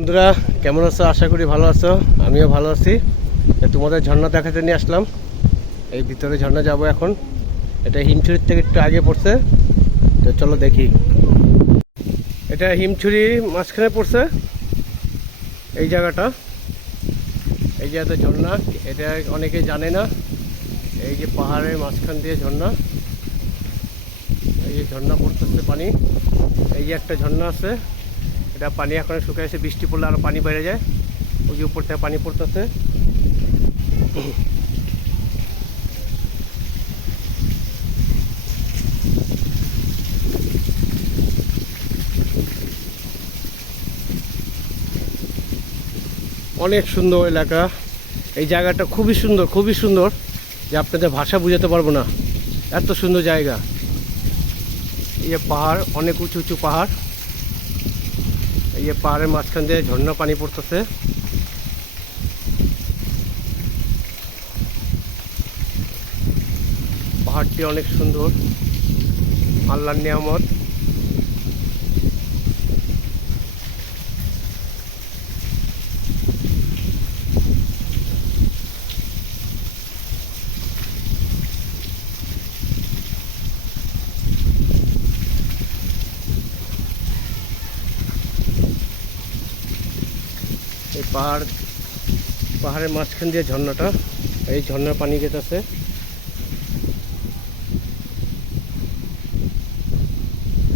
বন্ধুরা কেমন আছো? আশা করি ভালো আছো। আমিও ভালো আছি। তোমাদের ঝর্ণা দেখাতে নিয়ে আসলাম। এই ভিতরে ঝর্ণা যাব এখন। এটা হিমছড়ির থেকে একটু আগে পড়ছে, তো চলো দেখি। এটা হিমছড়ির মাঝখানে পড়ছে এই জায়গাটা। এই জায়গাতে ঝর্ণা, এটা অনেকে জানে না। এই যে পাহাড়ের মাঝখান দিয়ে ঝর্ণা, এই যে ঝর্ণা পড়তেছে পানি। এই যে একটা ঝর্ণা আছে, এটা পানি এখন শুকিয়ে এসে, বৃষ্টি পড়লে আরও পানি বেড়ে যায়। ওই যে উপর থেকে পানি পড়তেছে। অনেক সুন্দর এলাকা। এই জায়গাটা খুবই সুন্দর, খুবই সুন্দর, যে আপনাদের ভাষা বুঝাতে পারবো না, এত সুন্দর জায়গা। এই যে পাহাড়, অনেক উঁচু উঁচু পাহাড়। এই যে পাহাড়ের মাঝখান দিয়ে ঝর্ণা পানি পড়তেছে। পাহাড়টি অনেক সুন্দর, আল্লাহর নিয়ামত। এই পাহাড়ের মাঝখান দিয়ে ঝর্ণাটা, এই ঝর্ণার পানি যেতেছে।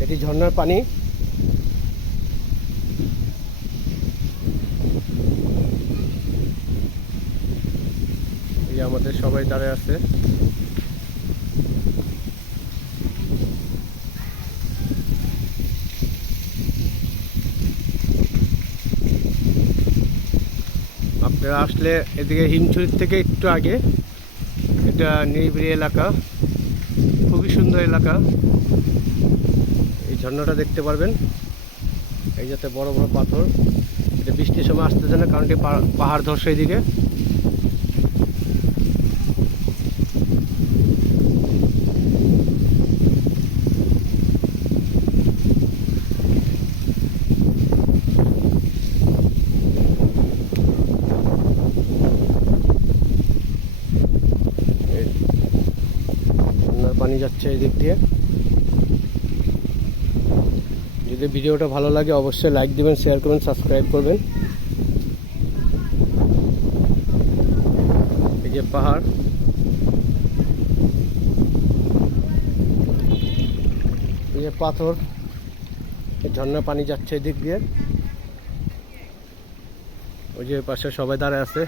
এটি ঝর্ণার পানি। এই যে আমাদের সবাই দাঁড়ায় আছে। আপনারা আসলে এদিকে হিমছড়ির থেকে একটু আগে, এটা নিরিবিলি এলাকা, খুবই সুন্দর এলাকা। এই ঝর্ণাটা দেখতে পারবেন। এই যাতে বড় বড় পাথর, এটা বৃষ্টির সময় আসতেছে না, কারণ পাহাড় ধসে এদিকে। ঝর্ণার পানি যাচ্ছে এই দিক দিয়ে। যদি ভিডিওটা ভালো লাগে অবশ্যই লাইক দিবেন, শেয়ার করবেন, সাবস্ক্রাইব করবেন। এই যে পাহাড়, এই যে পাথর, ঝর্ণার পানি যাচ্ছে এই দিক দিয়ে। ওই যে পাশে সবাই দাঁড়ায় আছে।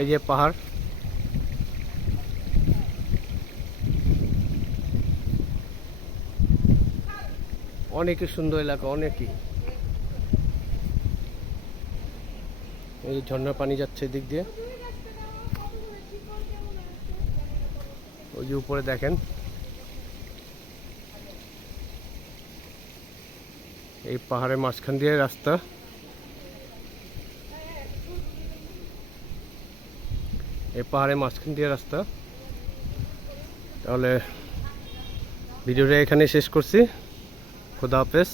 এই যে পাহাড়, অনেকই সুন্দর এলাকা, অনেকই। এই যে ঝর্ণার পানি যাচ্ছে এদিক দিয়ে। ওই যে উপরে দেখেন, এই পাহাড়ের মাঝখান দিয়ে রাস্তা। এই পাহাড়ের মাঝখান দিয়ে রাস্তা। তাহলে ভিডিওটা এখানে শেষ করছি। খুদা হাফেজ।